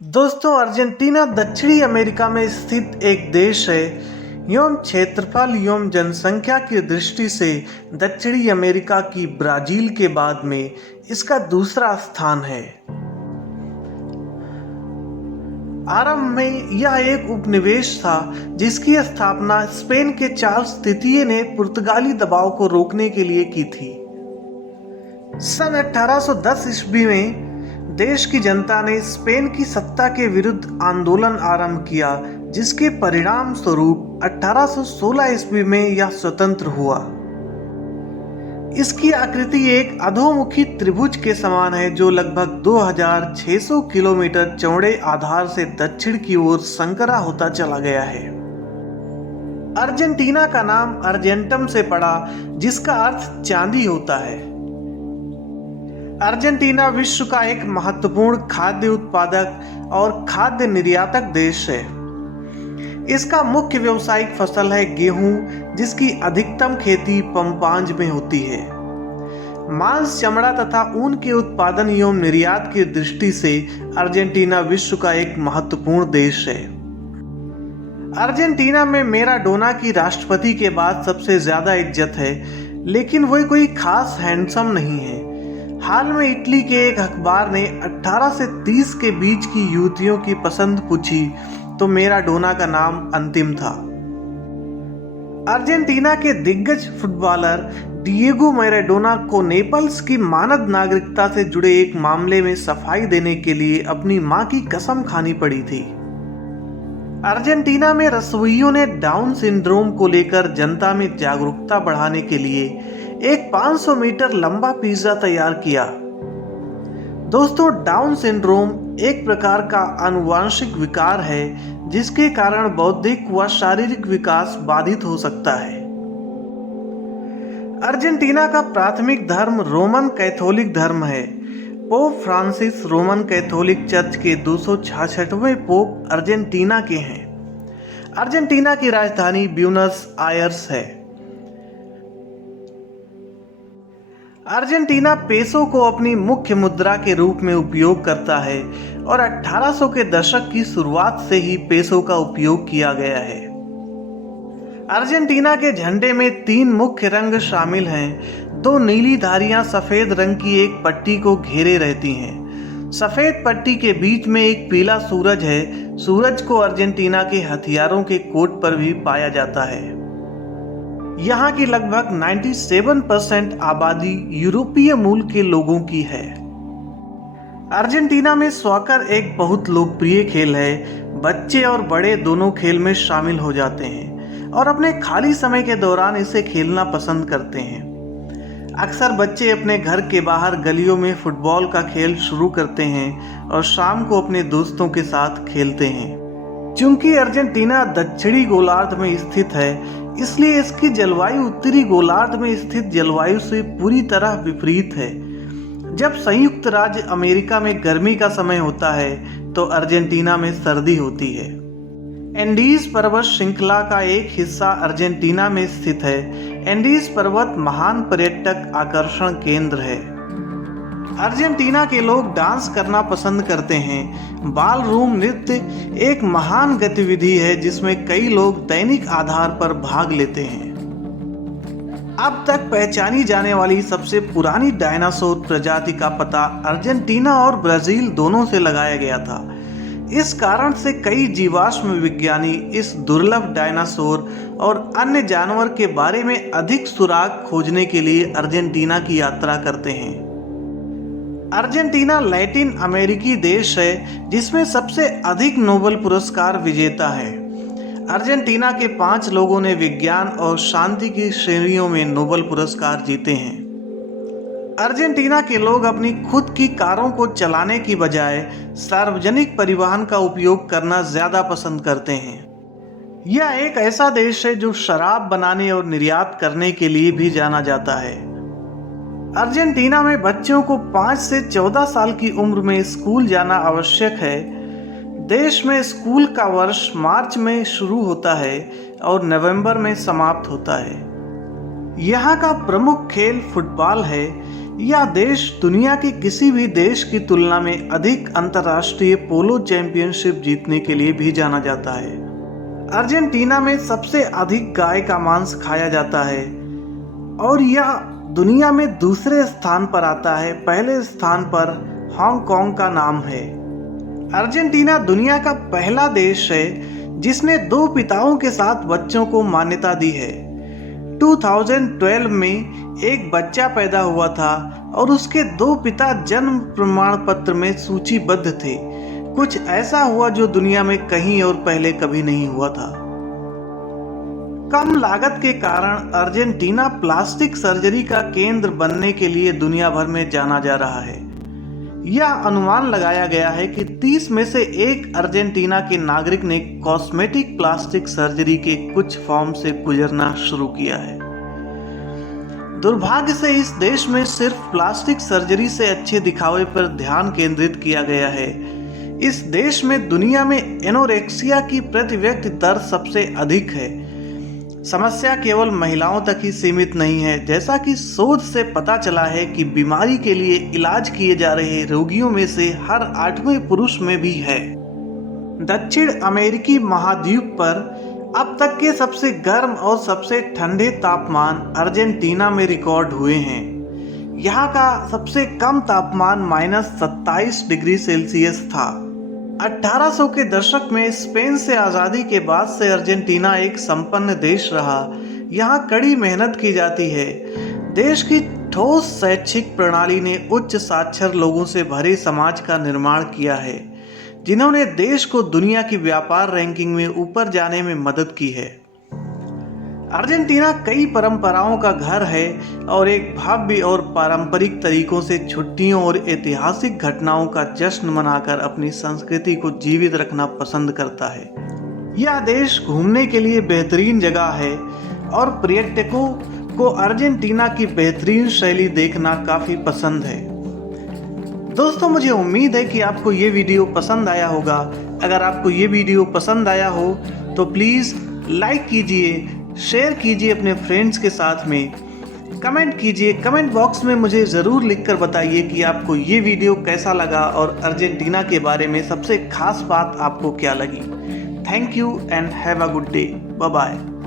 दोस्तों, अर्जेंटीना दक्षिणी अमेरिका में स्थित एक देश है। एवं क्षेत्रफल एवं जनसंख्या की दृष्टि से दक्षिणी अमेरिका की ब्राजील के बाद में इसका दूसरा स्थान है। आरंभ में यह एक उपनिवेश था जिसकी स्थापना स्पेन के चार्ल्स तृतीय ने पुर्तगाली दबाव को रोकने के लिए की थी। सन 1810 ईस्वी में देश की जनता ने स्पेन की सत्ता के विरुद्ध आंदोलन आरंभ किया, जिसके परिणाम स्वरूप 1816 ईस्वी में यह स्वतंत्र हुआ। इसकी आकृति एक अधोमुखी त्रिभुज के समान है जो लगभग 2600 किलोमीटर चौड़े आधार से दक्षिण की ओर संकरा होता चला गया है। अर्जेंटीना का नाम अर्जेंटम से पड़ा, जिसका अर्थ चांदी होता है। अर्जेंटीना विश्व का एक महत्वपूर्ण खाद्य उत्पादक और खाद्य निर्यातक देश है। इसका मुख्य व्यावसायिक फसल है गेहूं, जिसकी अधिकतम खेती पम्पांज में होती है। मांस, चमड़ा तथा ऊन के उत्पादन एवं निर्यात की दृष्टि से अर्जेंटीना विश्व का एक महत्वपूर्ण देश है। अर्जेंटीना में मैराडोना की राष्ट्रपति के बाद सबसे ज्यादा इज्जत है, लेकिन वह कोई खास हैंडसम नहीं है। हाल में इटली के एक अखबार ने 18 से 30 के बीच की युवतियों की पसंद पूछी तो मैराडोना का नाम अंतिम था। अर्जेंटीना के दिग्गज फुटबॉलर डिएगो मैराडोना को नेपल्स की मानद नागरिकता से जुड़े एक मामले में सफाई देने के लिए अपनी मां की कसम खानी पड़ी थी। अर्जेंटीना में रसोइयों ने डाउन सिंड्रोम को लेकर जनता में जागरूकता बढ़ाने के लिए एक 500 मीटर लंबा पिज्जा तैयार किया। दोस्तों, डाउन सिंड्रोम एक प्रकार का आनुवांशिक विकार है जिसके कारण बौद्धिक व शारीरिक विकास बाधित हो सकता है। अर्जेंटीना का प्राथमिक धर्म रोमन कैथोलिक धर्म है। Pope Francis Roman Catholic church के 266वें पोप अर्जेंटीना के हैं। अर्जेंटीना की राजधानी ब्यूनस आयर्स है। अर्जेंटीना पेसो को अपनी मुख्य मुद्रा के रूप में उपयोग करता है और 1800 के दशक की शुरुआत से ही पेसो का उपयोग किया गया है। अर्जेंटीना के झंडे में 3 मुख्य रंग शामिल हैं। 2 नीली धारियां सफेद रंग की एक पट्टी को घेरे रहती हैं। सफेद पट्टी के बीच में एक पीला सूरज है। सूरज को अर्जेंटीना के हथियारों के कोट पर भी पाया जाता है। यहाँ की लगभग 97% आबादी यूरोपीय मूल के लोगों की है। अर्जेंटीना में सॉकर एक बहुत लोकप्रिय खेल है। बच्चे और बड़े दोनों खेल में शामिल हो जाते हैं और अपने खाली समय के दौरान इसे खेलना पसंद करते हैं। अक्सर बच्चे अपने घर के बाहर गलियों में फुटबॉल का खेल शुरू करते हैं और शाम को अपने दोस्तों के साथ खेलते हैं। चूंकि अर्जेंटीना दक्षिणी गोलार्ध में स्थित है, इसलिए इसकी जलवायु उत्तरी गोलार्ध में स्थित जलवायु से पूरी तरह विपरीत है। जब संयुक्त राज्य अमेरिका में गर्मी का समय होता है तो अर्जेंटीना में सर्दी होती है। एंडीज पर्वत श्रृंखला का एक हिस्सा अर्जेंटीना में स्थित है। एंडीज पर्वत महान पर्यटक आकर्षण केंद्र है। अर्जेंटीना के लोग डांस करना पसंद करते हैं। बाल रूम नृत्य एक महान गतिविधि है जिसमें कई लोग दैनिक आधार पर भाग लेते हैं। अब तक पहचानी जाने वाली सबसे पुरानी डायनासोर प्रजाति का पता अर्जेंटीना और ब्राजील दोनों से लगाया गया था। इस कारण से कई जीवाश्म विज्ञानी इस दुर्लभ डायनासोर और अन्य जानवर के बारे में अधिक सुराग खोजने के लिए अर्जेंटीना की यात्रा करते हैं। अर्जेंटीना लैटिन अमेरिकी देश है जिसमें सबसे अधिक नोबेल पुरस्कार विजेता है। अर्जेंटीना के 5 लोगों ने विज्ञान और शांति की श्रेणियों में नोबेल पुरस्कार जीते हैं। अर्जेंटीना के लोग अपनी खुद की कारों को चलाने की बजाय सार्वजनिक परिवहन का उपयोग करना ज्यादा पसंद करते हैं। यह एक ऐसा देश है जो शराब बनाने और निर्यात करने के लिए भी जाना जाता है। अर्जेंटीना में बच्चों को 5 से 14 साल की उम्र में स्कूल जाना आवश्यक है। देश में स्कूल का वर्ष मार्च में शुरू होता है और नवंबर में समाप्त होता है। यहाँ का प्रमुख खेल फुटबॉल है। यह देश दुनिया के किसी भी देश की तुलना में अधिक अंतर्राष्ट्रीय पोलो चैंपियनशिप जीतने के लिए भी जाना जाता है। अर्जेंटीना में सबसे अधिक गाय का मांस खाया जाता है और यह दुनिया में दूसरे स्थान पर आता है। पहले स्थान पर हांगकांग का नाम है। अर्जेंटीना दुनिया का पहला देश है जिसने 2 पिताओं के साथ बच्चों को मान्यता दी है। 2012 में एक बच्चा पैदा हुआ था और उसके 2 पिता जन्म प्रमाण पत्र में सूचीबद्ध थे। कुछ ऐसा हुआ जो दुनिया में कहीं और पहले कभी नहीं हुआ था। कम लागत के कारण अर्जेंटीना प्लास्टिक सर्जरी का केंद्र बनने के लिए दुनिया भर में जाना जा रहा है। यह अनुमान लगाया गया है कि 30 में से 1 अर्जेंटीना के नागरिक ने कॉस्मेटिक प्लास्टिक सर्जरी के कुछ फॉर्म से गुजरना शुरू किया है। दुर्भाग्य से इस देश में सिर्फ प्लास्टिक सर्जरी से अच्छे दिखावे पर ध्यान केंद्रित किया गया है। इस देश में दुनिया में एनोरेक्सिया की प्रति व्यक्ति दर सबसे अधिक है। समस्या केवल महिलाओं तक ही सीमित नहीं है। जैसा कि शोध से पता चला है कि बीमारी के लिए इलाज किए जा रहे रोगियों में से हर 8वें पुरुष में भी है। दक्षिण अमेरिकी महाद्वीप पर अब तक के सबसे गर्म और सबसे ठंडे तापमान अर्जेंटीना में रिकॉर्ड हुए हैं। यहाँ का सबसे कम तापमान -27 डिग्री सेल्सियस था। 1800 के दशक में स्पेन से आज़ादी के बाद से अर्जेंटीना एक संपन्न देश रहा। यहाँ कड़ी मेहनत की जाती है। देश की ठोस शैक्षिक प्रणाली ने उच्च साक्षर लोगों से भरे समाज का निर्माण किया है, जिन्होंने देश को दुनिया की व्यापार रैंकिंग में ऊपर जाने में मदद की है। अर्जेंटीना कई परंपराओं का घर है और एक भव्य और पारंपरिक तरीकों से छुट्टियों और ऐतिहासिक घटनाओं का जश्न मनाकर अपनी संस्कृति को जीवित रखना पसंद करता है। यह देश घूमने के लिए बेहतरीन जगह है और पर्यटकों को अर्जेंटीना की बेहतरीन शैली देखना काफ़ी पसंद है। दोस्तों, मुझे उम्मीद है कि आपको ये वीडियो पसंद आया होगा। अगर आपको ये वीडियो पसंद आया हो तो प्लीज़ लाइक कीजिए, शेयर कीजिए अपने फ्रेंड्स के साथ में, कमेंट कीजिए। कमेंट बॉक्स में मुझे ज़रूर लिखकर बताइए कि आपको ये वीडियो कैसा लगा और अर्जेंटीना के बारे में सबसे खास बात आपको क्या लगी। Thank you and have a good day. Bye bye.